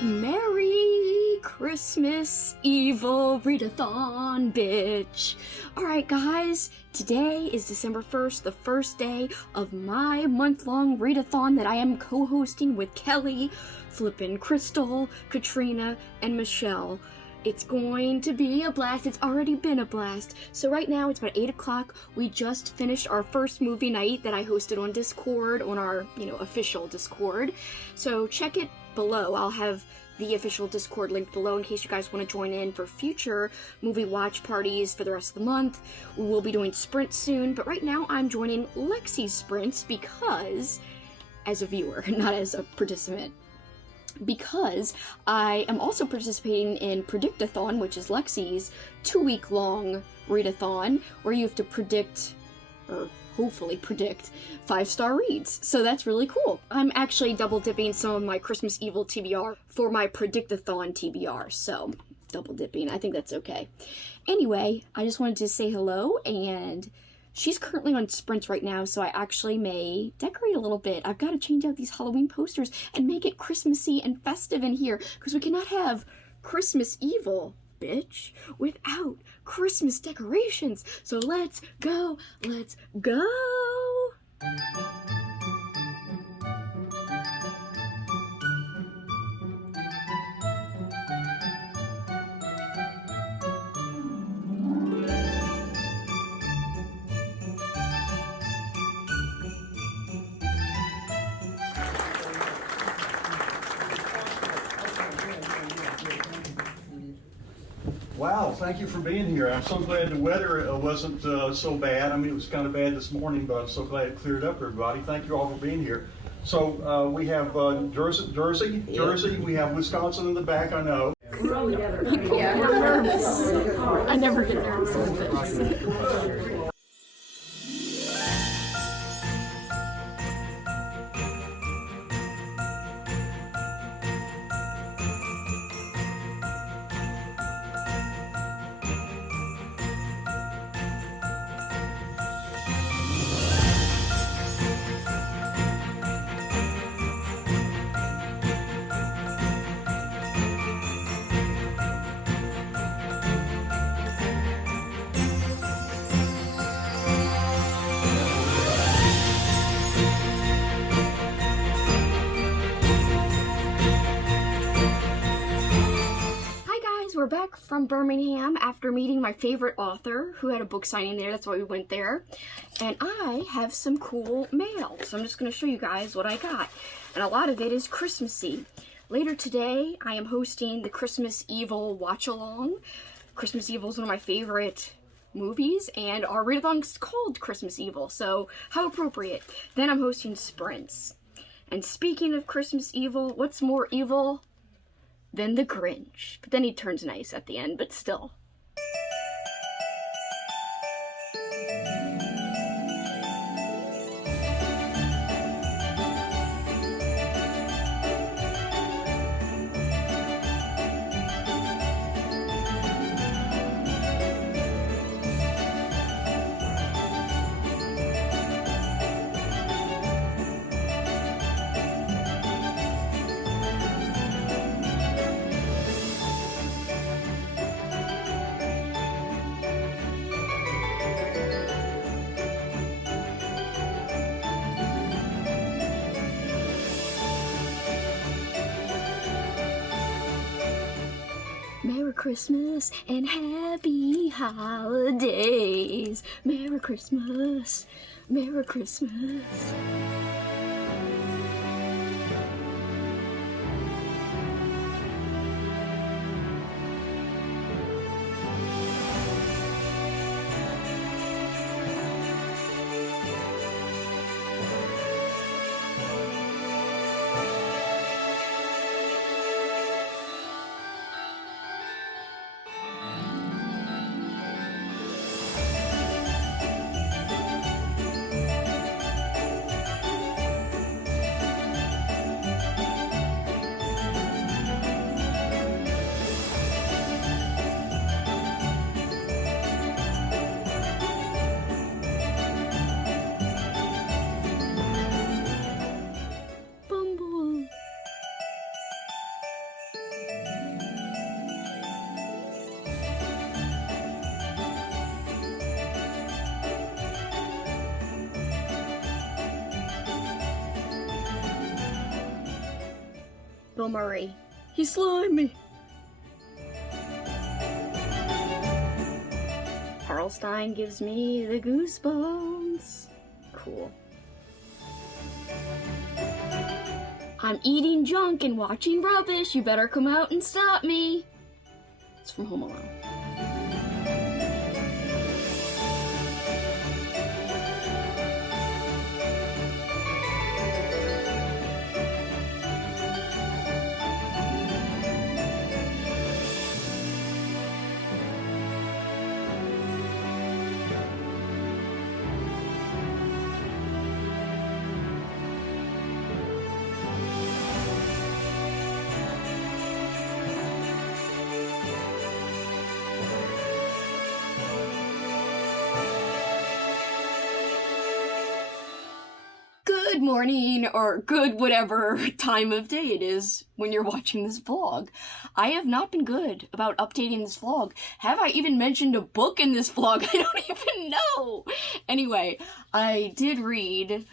Merry Christmas Evil Readathon, bitch! Alright guys, today is December 1st, the first day of my month-long readathon that I am co-hosting with Kelly, Flippin' Crystal, Katrina, and Michelle. It's going to be a blast. It's already been a blast. So right now it's about 8 o'clock. We just finished our first movie night that I hosted on Discord, on our, official Discord. So check it below. I'll have the official Discord link below in case you guys want to join in for future movie watch parties for the rest of the month. We will be doing sprints soon, but right now I'm joining Lexie's sprints because, as a viewer, not as a participant, because I am also participating in Predictathon, which is Lexie's 2-week-long readathon, where you have to predict, or hopefully predict, 5-star reads. So that's really cool. I'm actually double dipping some of my Christmas Evil TBR for my Predictathon TBR, so double dipping. I think that's okay. Anyway, I just wanted to say hello, and she's currently on sprints right now, so I actually may decorate a little bit. I've got to change out these Halloween posters and make it Christmassy and festive in here, because we cannot have Christmas Evil, bitch, without Christmas decorations. So let's go, let's go! Wow, thank you for being here. I'm so glad the weather wasn't so bad. I mean, it was kind of bad this morning, but I'm so glad it cleared up, everybody. Thank you all for being here. So we have Jersey. We have Wisconsin in the back, I know. We're nervous. I never get nervous like this. We're back from Birmingham after meeting my favorite author who had a book signing there. That's why we went there. And I have some cool mail. So I'm just going to show you guys what I got. And a lot of it is Christmassy. Later today, I am hosting the Christmas Evil watch-along. Christmas Evil is one of my favorite movies, and our readathon is called Christmas Evil. So how appropriate. Then I'm hosting sprints. And speaking of Christmas Evil, what's more evil than the Grinch? But then he turns nice at the end, but still. Merry Christmas and happy holidays. Merry Christmas. Merry Christmas. Bill Murray. He slimed me. Harlstein gives me the goosebumps. Cool. I'm eating junk and watching rubbish. You better come out and stop me. It's from Home Alone. Good morning, or good whatever time of day it is when you're watching this vlog. I have not been good about updating this vlog. Have I even mentioned a book in this vlog? I don't even know! Anyway, I did read...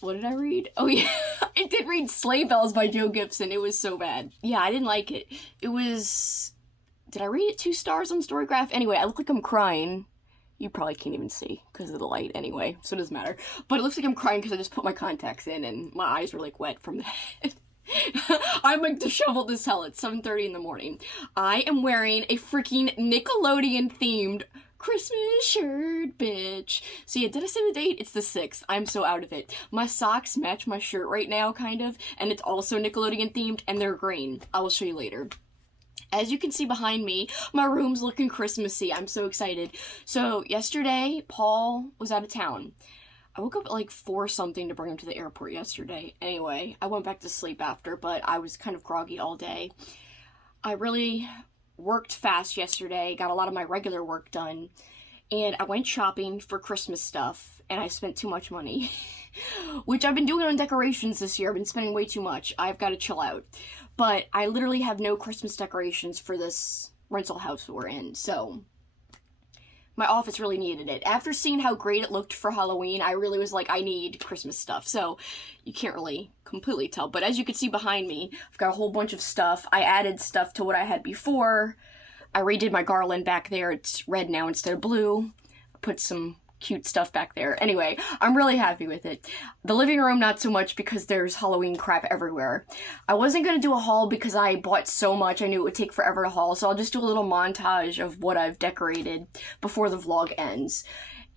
What did I read? Oh yeah, I did read Sleigh Bells by Joe Gibson. It was so bad. Yeah, I didn't like it. It was... Did I read it 2 stars on Storygraph? Anyway, I look like I'm crying. You probably can't even see because of the light anyway, so it doesn't matter. But it looks like I'm crying because I just put my contacts in and my eyes were like wet from that. I'm like disheveled as hell. It's 7:30 in the morning. I am wearing a freaking Nickelodeon themed Christmas shirt, bitch. So yeah, did I say the date? It's the 6th. I'm so out of it. My socks match my shirt right now, kind of, and it's also Nickelodeon themed and they're green. I will show you later. As you can see behind me, my room's looking Christmassy. I'm so excited. So yesterday, Paul was out of town. I woke up at like 4 something to bring him to the airport yesterday. Anyway, I went back to sleep after, but I was kind of groggy all day. I really worked fast yesterday, got a lot of my regular work done, and I went shopping for Christmas stuff, and I spent too much money. Which I've been doing on decorations this year. I've been spending way too much. I've got to chill out. But I literally have no Christmas decorations for this rental house we're in, so my office really needed it. After seeing how great it looked for Halloween, I really was like, I need Christmas stuff. So you can't really completely tell. But as you can see behind me, I've got a whole bunch of stuff. I added stuff to what I had before. I redid my garland back there. It's red now instead of blue. I put some cute stuff back there. Anyway, I'm really happy with it. The living room, not so much because there's Halloween crap everywhere. I wasn't going to do a haul because I bought so much I knew it would take forever to haul, so I'll just do a little montage of what I've decorated before the vlog ends.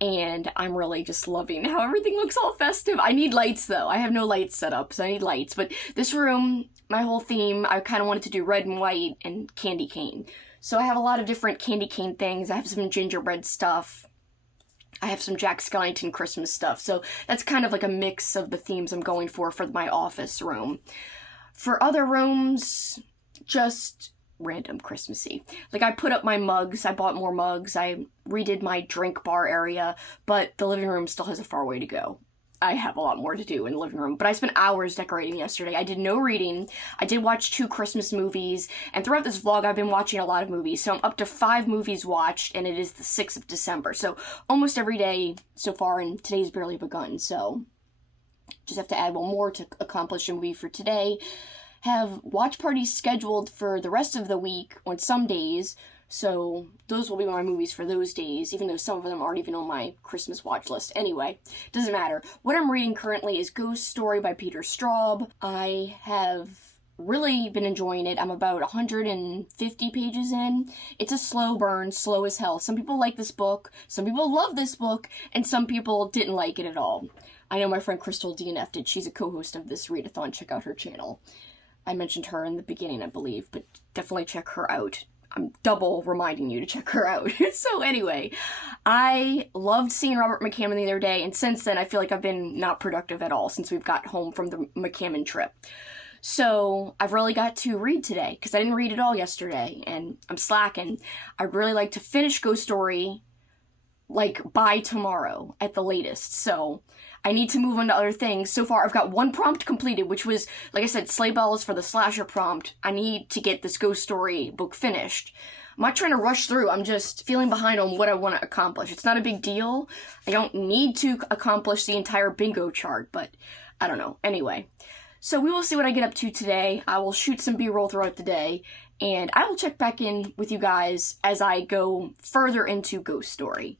And I'm really just loving how everything looks all festive. I need lights though. I have no lights set up, so I need lights. But this room, my whole theme, I kind of wanted to do red and white and candy cane. So I have a lot of different candy cane things. I have some gingerbread stuff. I have some Jack Skellington Christmas stuff, so that's kind of like a mix of the themes I'm going for my office room. For other rooms, just random Christmassy. Like, I put up my mugs, I bought more mugs, I redid my drink bar area, but the living room still has a far way to go. I have a lot more to do in the living room, but I spent hours decorating yesterday. I did no reading. I did watch 2 Christmas movies, and throughout this vlog, I've been watching a lot of movies, so I'm up to 5 movies watched, and it is the 6th of December, so almost every day so far, and today's barely begun, so just have to add one more to accomplish a movie for today. Have watch parties scheduled for the rest of the week on some days, so those will be my movies for those days, even though some of them aren't even on my Christmas watch list. Anyway, doesn't matter. What I'm reading currently is Ghost Story by Peter Straub. I have really been enjoying it. I'm about 150 pages in. It's a slow burn, slow as hell. Some people like this book, some people love this book, and some people didn't like it at all. I know my friend Crystal DNF did. She's a co-host of this readathon. Check out her channel. I mentioned her in the beginning, I believe, but definitely check her out. I'm double reminding you to check her out. So anyway, I loved seeing Robert McCammon the other day, and since then I feel like I've been not productive at all since we've got home from the McCammon trip. So I've really got to read today, because I didn't read it all yesterday, and I'm slacking. I'd really like to finish Ghost Story, like, by tomorrow at the latest, so I need to move on to other things. So far, I've got 1 prompt completed, which was, like I said, Sleigh Bells for the slasher prompt. I need to get this Ghost Story book finished. I'm not trying to rush through, I'm just feeling behind on what I want to accomplish. It's not a big deal. I don't need to accomplish the entire bingo chart, but I don't know. Anyway, So we will see what I get up to today. I will shoot some B-roll throughout the day, and I will check back in with you guys as I go further into Ghost Story.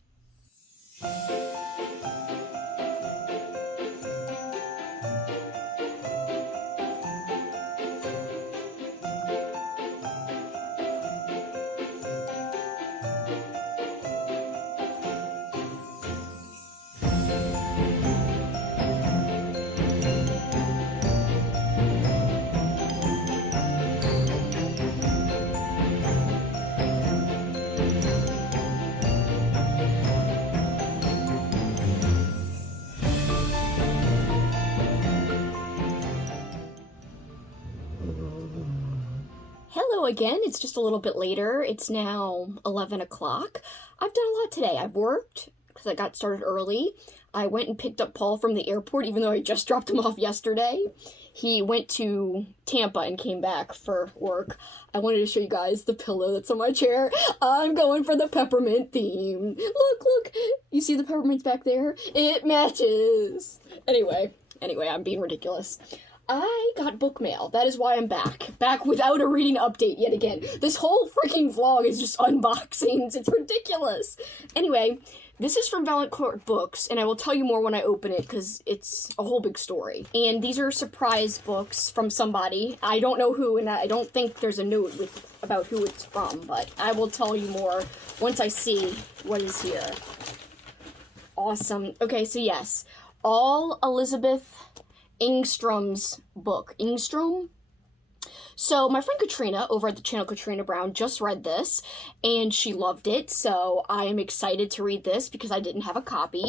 Hello again, it's just a little bit later. It's now 11 o'clock. I've done a lot today. I've worked, because I got started early. I went and picked up Paul from the airport, even though I just dropped him off yesterday. He went to Tampa and came back for work. I wanted to show you guys the pillow that's on my chair. I'm going for the peppermint theme. Look, you see the peppermints back there? It matches. Anyway, I'm being ridiculous. I got book mail. That is why I'm back. Back without a reading update yet again. This whole freaking vlog is just unboxings. It's ridiculous. Anyway, this is from Valancourt Books, and I will tell you more when I open it, because it's a whole big story. And these are surprise books from somebody. I don't know who, and I don't think there's a note about who it's from, but I will tell you more once I see what is here. Awesome. Okay, so yes. All Elizabeth Engstrom's book. Engstrom? So my friend Katrina over at the channel Katrina Brown just read this and she loved it, so I am excited to read this because I didn't have a copy.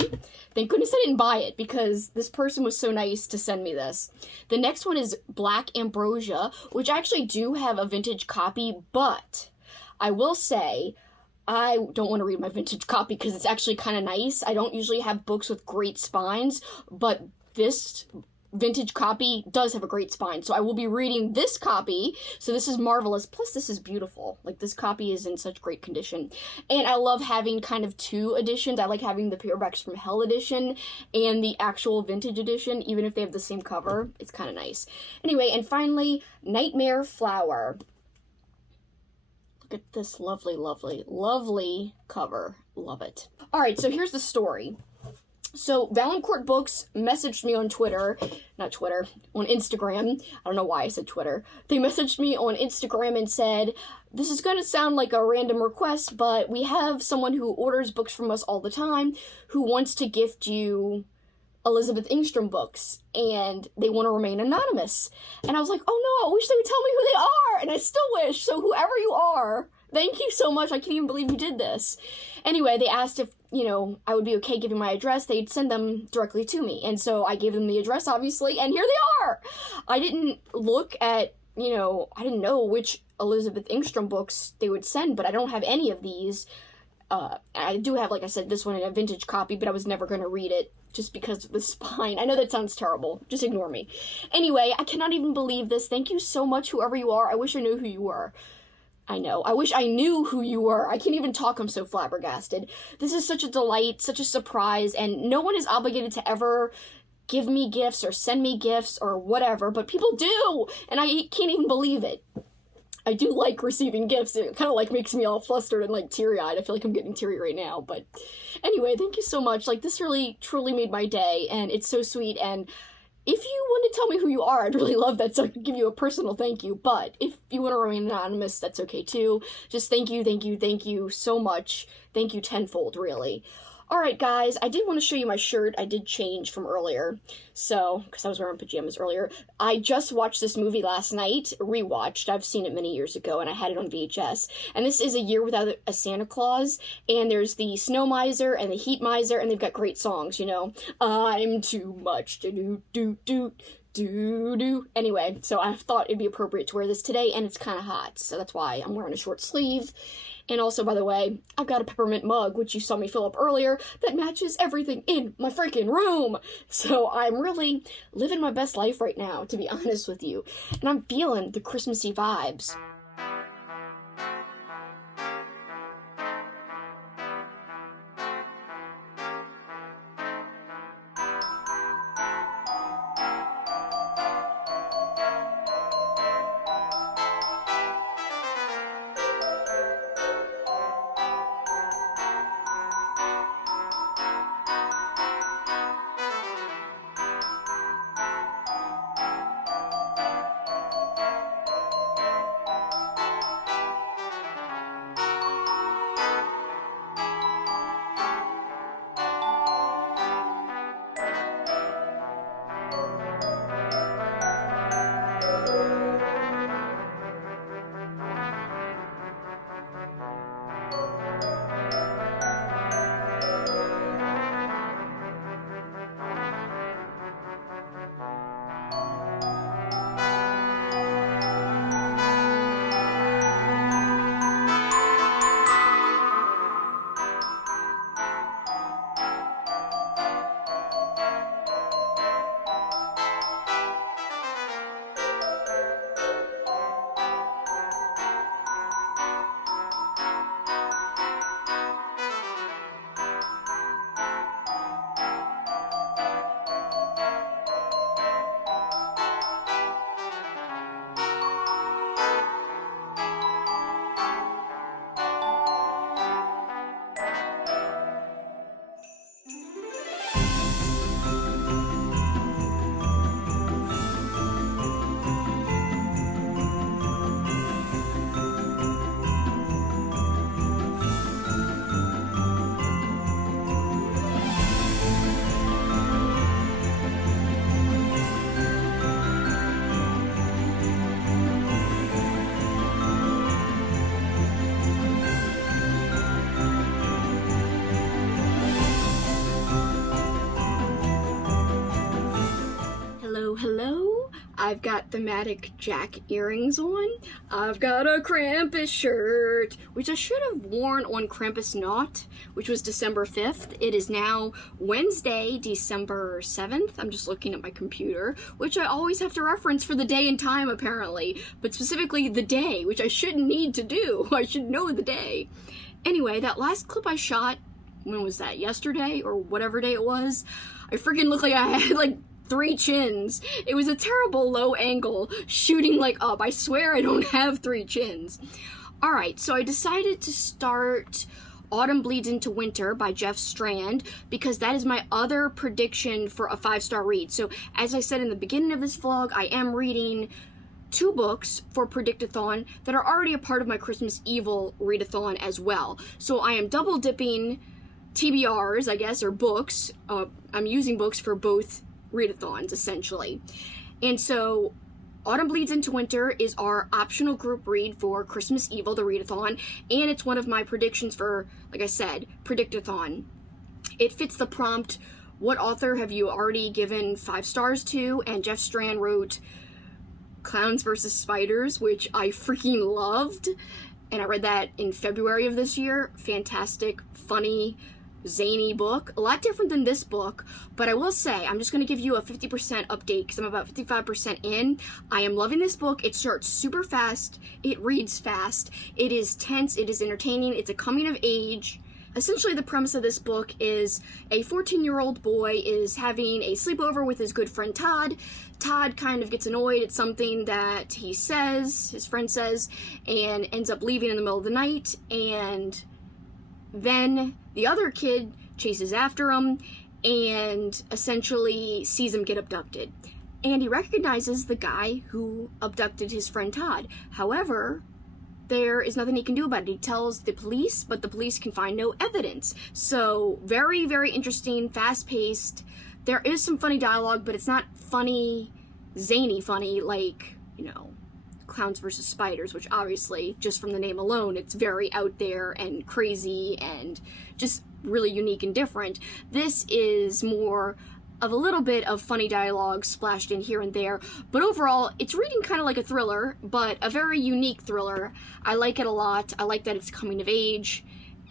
Thank goodness I didn't buy it because this person was so nice to send me this. The next one is Black Ambrosia, which I actually do have a vintage copy, but I will say I don't want to read my vintage copy because it's actually kind of nice. I don't usually have books with great spines, but this vintage copy does have a great spine, so I will be reading this copy. So this is marvelous, plus this is beautiful. Like, this copy is in such great condition, and I love having kind of two editions. I like having the paperbacks from Hell edition and the actual vintage edition, even if they have the same cover. It's kind of nice. Anyway, and finally, Nightmare Flower. Look at this lovely, lovely, lovely cover. Love it. All right, so here's the story. So, Valancourt Books messaged me on on Instagram. I don't know why I said Twitter. They messaged me on Instagram and said, this is going to sound like a random request, but we have someone who orders books from us all the time who wants to gift you Elizabeth Engstrom books, and they want to remain anonymous. And I was like, oh no, I wish they would tell me who they are, and I still wish. So whoever you are, thank you so much. I can't even believe you did this. Anyway, they asked if, I would be okay giving my address. They'd send them directly to me. And so I gave them the address, obviously, and here they are. I didn't look at, I didn't know which Elizabeth Engstrom books they would send, but I don't have any of these. I do have, like I said, this one in a vintage copy, but I was never going to read it just because of the spine. I know that sounds terrible. Just ignore me. Anyway, I cannot even believe this. Thank you so much, whoever you are. I wish I knew who you were. I know. I wish I knew who you were. I can't even talk. I'm so flabbergasted. This is such a delight, such a surprise, and no one is obligated to ever give me gifts or send me gifts or whatever, but people do, and I can't even believe it. I do like receiving gifts. It kind of makes me all flustered and teary-eyed. I feel like I'm getting teary right now, but anyway, thank you so much. This really, truly made my day, and it's so sweet, and if you want to tell me who you are, I'd really love that, so I could give you a personal thank you. But if you want to remain anonymous, that's okay too. Just thank you so much. Thank you tenfold, really. Alright guys, I did want to show you my shirt. I did change from earlier, so, because I was wearing pajamas earlier. I just watched this movie last night, rewatched. I've seen it many years ago, and I had it on VHS. And this is A Year Without a Santa Claus, and there's the Snow Miser and the Heat Miser, and they've got great songs, I'm too much to do. Anyway, so I thought it'd be appropriate to wear this today, and it's kind of hot, so that's why I'm wearing a short sleeve. And also, by the way, I've got a peppermint mug, which you saw me fill up earlier, that matches everything in my freaking room. So I'm really living my best life right now, to be honest with you. And I'm feeling the Christmassy vibes. I've got thematic Jack earrings on. I've got a Krampus shirt, which I should have worn on Krampusnacht, which was December 5th. It is now Wednesday, December 7th. I'm just looking at my computer, which I always have to reference for the day and time, apparently, but specifically the day, which I shouldn't need to do. I should know the day. Anyway, that last clip I shot, when was that, yesterday, or whatever day it was, I freaking looked like I had, like, 3 chins. It was a terrible low angle shooting like up. I swear I don't have 3 chins. Alright, so I decided to start Autumn Bleeds into Winter by Jeff Strand because that is my other prediction for a 5-star read. So as I said in the beginning of this vlog, I am reading 2 books for Predictathon that are already a part of my Christmas Evil Readathon as well. So I am double dipping TBRs, I guess, or books. I'm using books for both readathons, essentially. And so Autumn Bleeds into Winter is our optional group read for Christmas Evil, the readathon, and it's one of my predictions for, like I said, Predictathon. It fits the prompt, what author have you already given 5 stars to? And Jeff Strand wrote Clowns vs. Spiders, which I freaking loved, and I read that in February of this year. Fantastic, funny, zany book. A lot different than this book, but I will say, I'm just going to give you a 50% update because I'm about 55% in. I am loving this book. It starts super fast. It reads fast. It is tense. It is entertaining. It's a coming of age. Essentially, the premise of this book is a 14-year-old boy is having a sleepover with his good friend Todd. Todd kind of gets annoyed at something that he says, his friend says, and ends up leaving in the middle of the night, and then the other kid chases after him and essentially sees him get abducted. And he recognizes the guy who abducted his friend Todd. However, there is nothing he can do about it. He tells the police, but the police can find no evidence. So very, very interesting, fast-paced. There is some funny dialogue, but it's not funny, zany funny, like, you know, Clowns vs. Spiders, which obviously, just from the name alone, it's very out there and crazy and just really unique and different. This is more of a little bit of funny dialogue splashed in here and there, but overall, it's reading kind of like a thriller, but a very unique thriller. I like it a lot. I like that it's coming of age,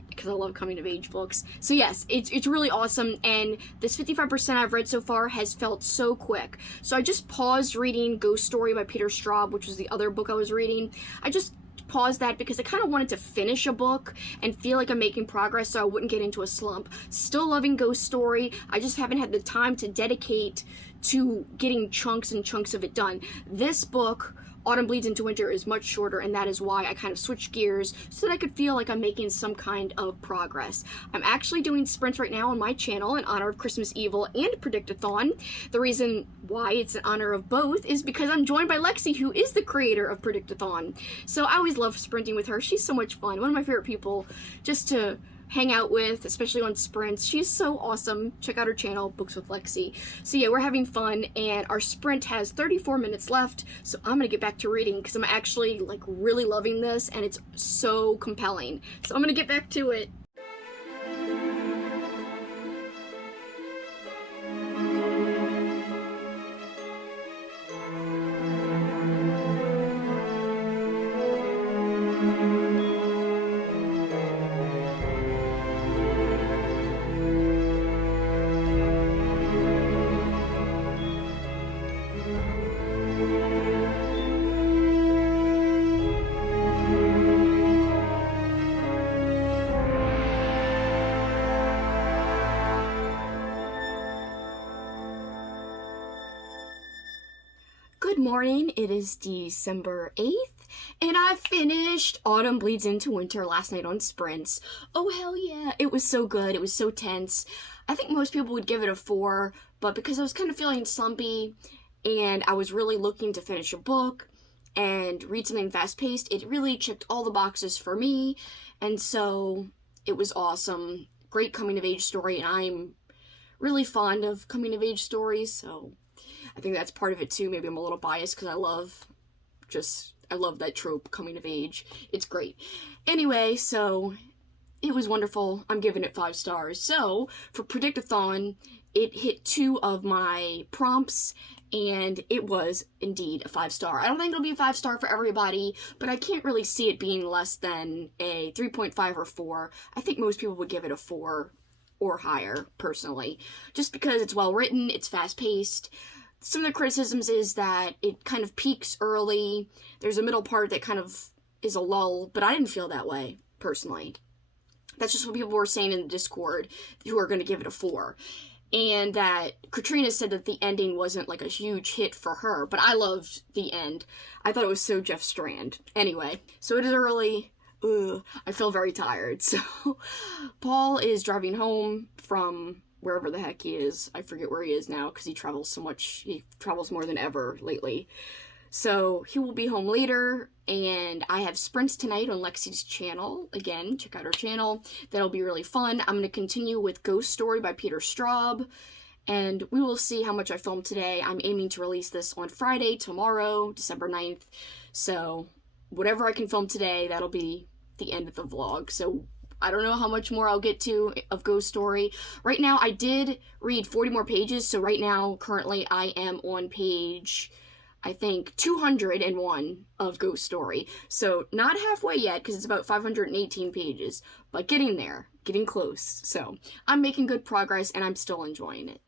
because I love coming of age books. So yes, it's really awesome, and this 55% I've read so far has felt so quick. So I just paused reading Ghost Story by Peter Straub, which was the other book I was reading. I just paused that because I kind of wanted to finish a book and feel like I'm making progress so I wouldn't get into a slump. Still loving Ghost Story, I just haven't had the time to dedicate to getting chunks and chunks of it done. This book, Autumn Bleeds into Winter, is much shorter, and that is why I kind of switched gears so that I could feel like I'm making some kind of progress. I'm actually doing sprints right now on my channel in honor of Christmas Evil and Predictathon. The reason why it's in honor of both is because I'm joined by Lexie, who is the creator of Predictathon. So I always love sprinting with her. She's so much fun. One of my favorite people just to hang out with, especially on sprints. She's so awesome. Check out her channel, Books with Lexie. So yeah, we're having fun, and our sprint has 34 minutes left, so I'm gonna get back to reading because I'm actually like really loving this, and it's so compelling. So I'm gonna get back to it. Good morning, it is December 8th, and I finished Autumn Bleeds into Winter last night on sprints. Oh hell yeah, it was so good, it was so tense. I think most people would give it a 4, but because I was kind of feeling slumpy, and I was really looking to finish a book, and read something fast-paced, it really checked all the boxes for me, and so it was awesome. Great coming-of-age story, and I'm really fond of coming-of-age stories, so I think that's part of it too. Maybe I'm a little biased because I love that trope, coming of age. It's great. Anyway, so it was wonderful. I'm giving it 5 stars. So, for Predictathon, it hit 2 of my prompts, and it was indeed a 5 star. I don't think it'll be a 5 star for everybody, but I can't really see it being less than a 3.5 or 4. I think most people would give it a 4 or higher, personally. Just because it's well written, it's fast paced. Some of the criticisms is that it kind of peaks early. There's a middle part that kind of is a lull, but I didn't feel that way, personally. That's just what people were saying in the Discord who are going to give it a 4. And that Katrina said that the ending wasn't like a huge hit for her, but I loved the end. I thought it was so Jeff Strand. Anyway, so it is early. I feel very tired. So Paul is driving home from wherever the heck he is. I forget where he is now because he travels so much. He travels more than ever lately. So he will be home later, and I have sprints tonight on Lexie's channel. Again, check out her channel. That'll be really fun. I'm going to continue with Ghost Story by Peter Straub, and we will see how much I filmed today. I'm aiming to release this on Friday, tomorrow, December 9th. So whatever I can film today, that'll be the end of the vlog. So I don't know how much more I'll get to of Ghost Story. Right now, I did read 40 more pages, so right now, currently, I am on page, I think, 201 of Ghost Story. So not halfway yet, because it's about 518 pages, but getting there, getting close. So I'm making good progress, and I'm still enjoying it.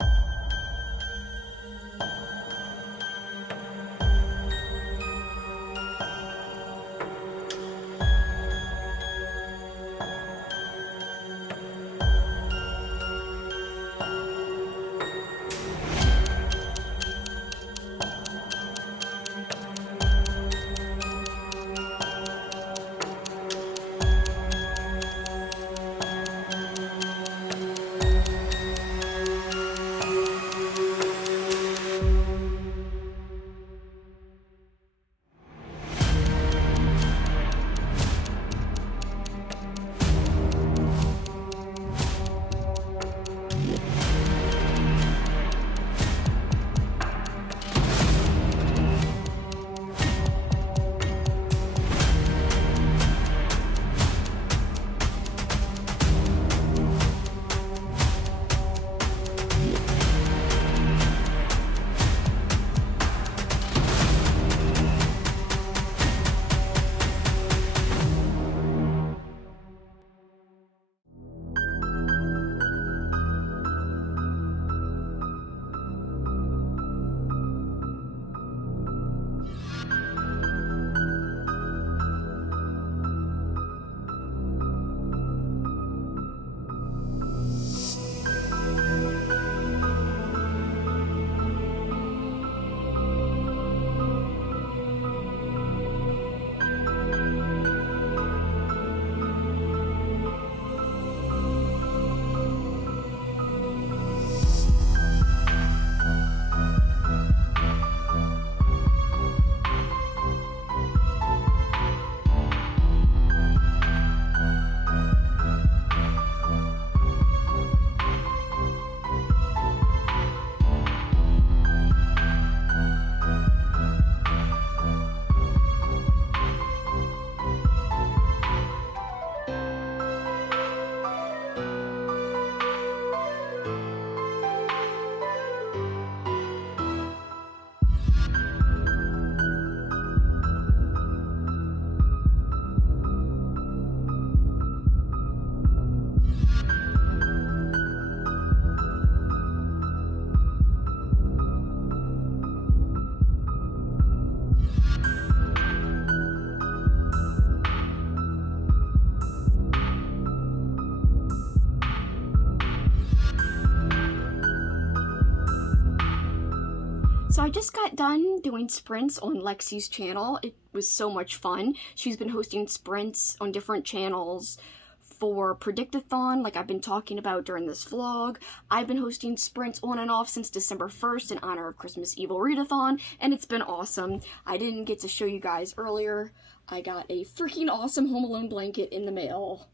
So I just got done doing sprints on Lexie's channel. It was so much fun. She's been hosting sprints on different channels for Predictathon, like I've been talking about during this vlog. I've been hosting sprints on and off since December 1st in honor of Christmas Evil Readathon, and it's been awesome. I didn't get to show you guys earlier. I got a freaking awesome Home Alone blanket in the mail.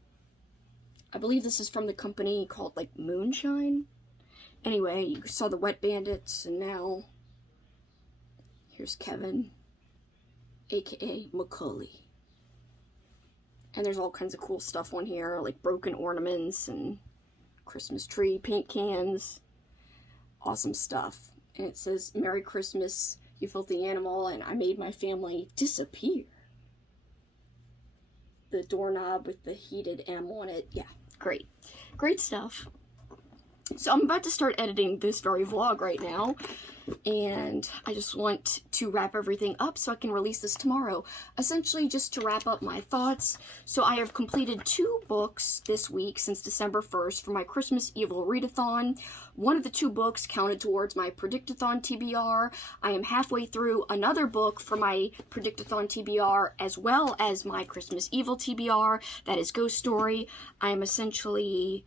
I believe this is from the company called, like, Moonshine. Anyway, you saw the Wet Bandits, and now here's Kevin, aka Macaulay. And there's all kinds of cool stuff on here, like broken ornaments and Christmas tree, paint cans, awesome stuff. And it says, "Merry Christmas, you filthy animal," and "I made my family disappear." The doorknob with the heated M on it. Yeah, great. Great stuff. So I'm about to start editing this very vlog right now, and I just want to wrap everything up so I can release this tomorrow. Essentially just to wrap up my thoughts. So I have completed 2 books this week since December 1st for my Christmas Evil Readathon. One of the 2 books counted towards my Predictathon TBR. I am halfway through another book for my Predictathon TBR as well as my Christmas Evil TBR. That is Ghost Story. I am essentially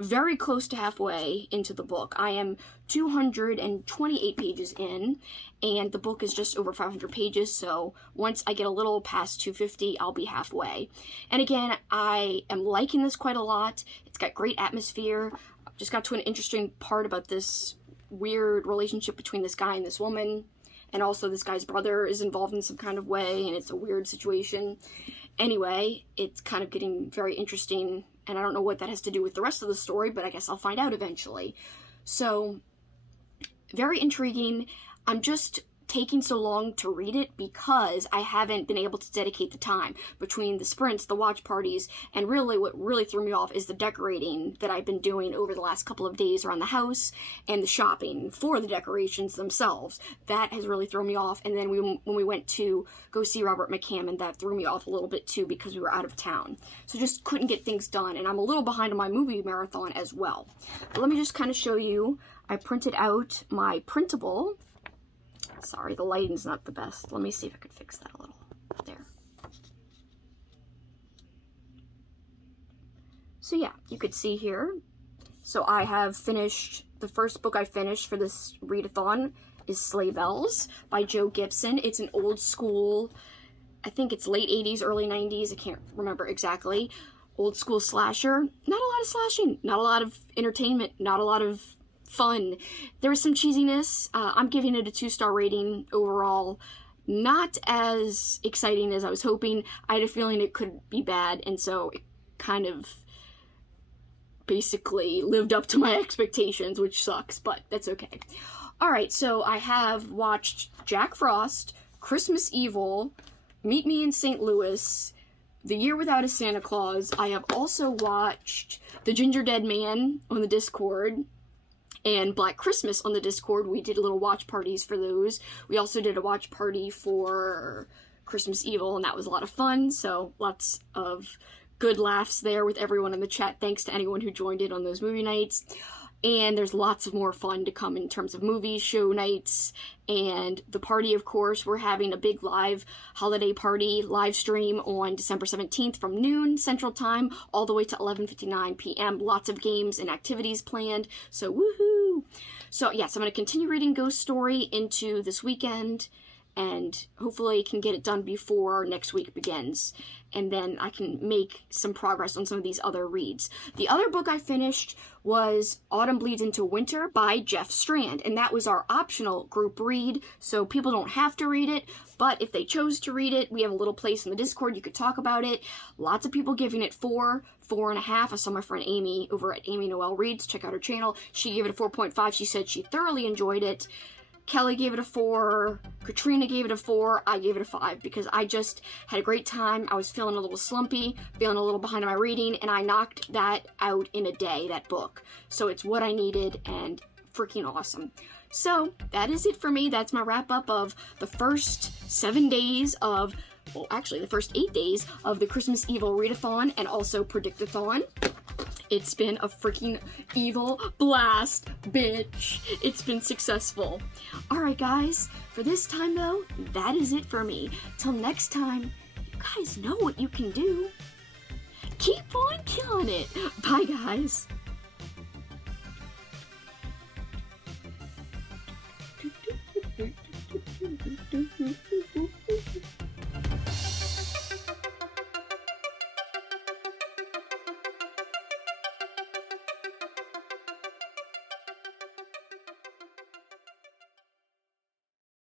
very close to halfway into the book. I am 228 pages in, and the book is just over 500 pages, so once I get a little past 250, I'll be halfway. And again, I am liking this quite a lot. It's got great atmosphere. Just got to an interesting part about this weird relationship between this guy and this woman, and also this guy's brother is involved in some kind of way, and it's a weird situation. Anyway, it's kind of getting very interesting, and I don't know what that has to do with the rest of the story, but I guess I'll find out eventually. So, very intriguing. I'm just taking so long to read it because I haven't been able to dedicate the time between the sprints, the watch parties, and really what really threw me off is the decorating that I've been doing over the last couple of days around the house and the shopping for the decorations themselves. That has really thrown me off. And then when we went to go see Robert McCammon, that threw me off a little bit too because we were out of town. So just couldn't get things done, and I'm a little behind on my movie marathon as well. But let me just kind of show you. I printed out my printable. Sorry, the lighting's not the best. Let me see if I can fix that a little. There. So yeah, you could see here. So I have finished, the first book I finished for this readathon is Sleigh Bells by Joe Gibson. It's an old school, I think it's late 80s, early 90s, I can't remember exactly. Old school slasher. Not a lot of slashing, not a lot of entertainment, not a lot of fun. There was some cheesiness. I'm giving it a 2-star rating overall. Not as exciting as I was hoping. I had a feeling it could be bad, and so it kind of basically lived up to my expectations, which sucks, but that's okay. Alright, so I have watched Jack Frost, Christmas Evil, Meet Me in St. Louis, The Year Without a Santa Claus. I have also watched The Ginger Dead Man on the Discord, and Black Christmas on the Discord. We did little watch parties for those. We also did a watch party for Christmas Evil, and that was a lot of fun, so lots of good laughs there with everyone in the chat. Thanks to anyone who joined in on those movie nights. And there's lots of more fun to come in terms of movies, show nights, and the party, of course. We're having a big live holiday party live stream on December 17th from noon Central Time all the way to 11:59 p.m. Lots of games and activities planned, so woohoo! So yes, I'm going to continue reading Ghost Story into this weekend, and hopefully can get it done before next week begins. And then I can make some progress on some of these other reads. The other book I finished was Autumn Bleeds into Winter by Jeff Strand, and that was our optional group read, so people don't have to read it, but if they chose to read it, we have a little place in the Discord you could talk about it. Lots of people giving it 4, 4.5. I saw my friend Amy over at Amy Noel Reads, check out her channel. She gave it a 4.5. She said she thoroughly enjoyed it. Kelly gave it a 4, Katrina gave it a 4, I gave it a 5, because I just had a great time. I was feeling a little slumpy, feeling a little behind on my reading, and I knocked that out in a day, that book. So it's what I needed, and freaking awesome. So that is it for me. That's my wrap up of the first 7 days of, well, actually the first 8 days of the Christmas Evil Readathon and also Predictathon. It's been a freaking evil blast, bitch. It's been successful. Alright guys, for this time though, that is it for me. Till next time, you guys know what you can do. Keep on killing it. Bye guys.